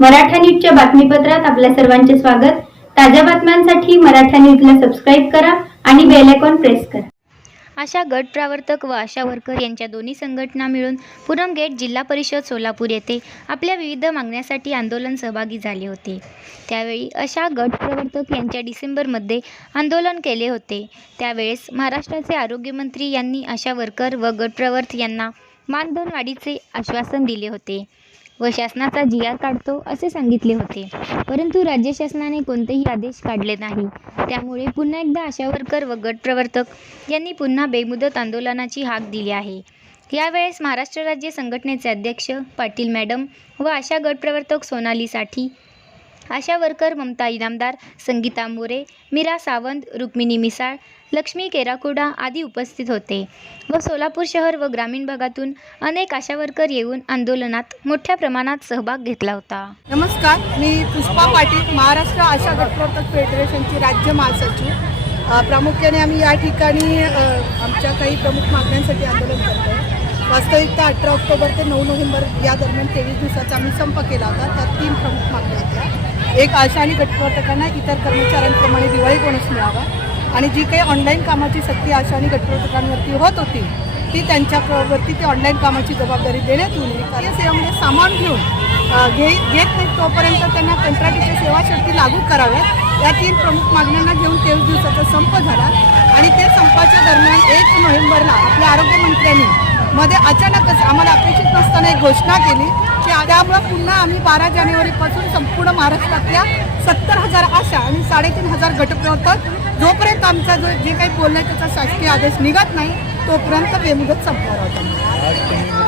मराठा न्यूजच्या बातमीपत्रात आपल्या सर्वांचे स्वागत. ताज्या बातम्यांसाठी मराठा न्यूजला सबस्क्राईब करा आणि बेल आयकॉन प्रेस करा. आशा गट प्रवर्तक व आशा वर्कर यांच्या दोन्ही संघटना मिळून पूनम गेट जिल्हा परिषद सोलापूर येथे आपल्या विविध मागण्यासाठी आंदोलन सहभागी झाले होते. त्यावेळी आशा गट प्रवर्तक यांच्या डिसेंबरमध्ये आंदोलन केले होते. त्यावेळेस महाराष्ट्राचे आरोग्यमंत्री यांनी आशा वर्कर व गट प्रवर्त यांना मानधन वाढीचे आश्वासन दिले होते. व शासनाचा जी आर काढतो असे सांगितले होते. परंतु राज्य शासनाने कोणतेही आदेश काढले नाही. त्यामुळे पुन्हा एकदा आशा वर्कर व गट प्रवर्तक यांनी पुन्हा बेमुदत आंदोलनाची हाक दिली आहे. यावेळेस महाराष्ट्र राज्य संघटनेचे अध्यक्ष पाटील मॅडम व आशा गट प्रवर्तक सोनाली साठी आशा वर्कर ममता इनामदार संगीता मोरे मीरा सावंत रुक्मिणी मिसाळ लक्ष्मी केराकुडा आदी उपस्थित होते व सोलापूर शहर व ग्रामीण भागातून अनेक आशा वर्कर येऊन आंदोलनात मोठ्या प्रमाणात सहभाग घेतला होता. नमस्कार मी पुष्पा पाटील महाराष्ट्र आशा गटप्रवर्तक फेडरेशनची राज्य महासचिव. प्रामुख्याने आम्ही या ठिकाणी आमच्या काही प्रमुख मागण्यांसाठी आंदोलन करतो वास्तविकता अठरा ऑक्टोबर ते नऊ नोव्हेंबर या दरम्यान तेवीस दिवसाचा आम्ही संप केला होता. त्यात तीन प्रमुख मागण्या होत्या. एक आशा आणि गटप्रवर्तकांना इतर कर्मचाऱ्यांप्रमाणे दिवाळी बोनस मिळावा आणि जी काही ऑनलाईन कामाची सक्ती आशा आणि गटप्रवर्तकांवरती होत होती ती त्यांच्यावरती ती ऑनलाईन कामाची जबाबदारी देण्यात येऊ नये. कार्य सेवेमध्ये सामान घेऊन घे घेत नाही तोपर्यंत त्यांना कंत्राटीच्या सेवा शर्ती लागू कराव्यात. या तीन प्रमुख मागण्यांना घेऊन तेवीस दिवसाचा संप झाला आणि ते संपाच्या दरम्यान एक नोव्हेंबरला आपल्या आरोग्यमंत्र्यांनी मध्ये अचानकच आम्हाला अपेक्षित नसताना एक घोषणा केली की त्यामुळं पुन्हा आम्ही बारा जानेवारीपासून संपूर्ण महाराष्ट्रातल्या सत्तर हजार आशा आणि साडेतीन हजार गटप्रवर्तक जोपर्यंत आमचा जो जे काही बोलणं त्याचा शासकीय आदेश निघत नाही तोपर्यंत बेमुदत संपणार होता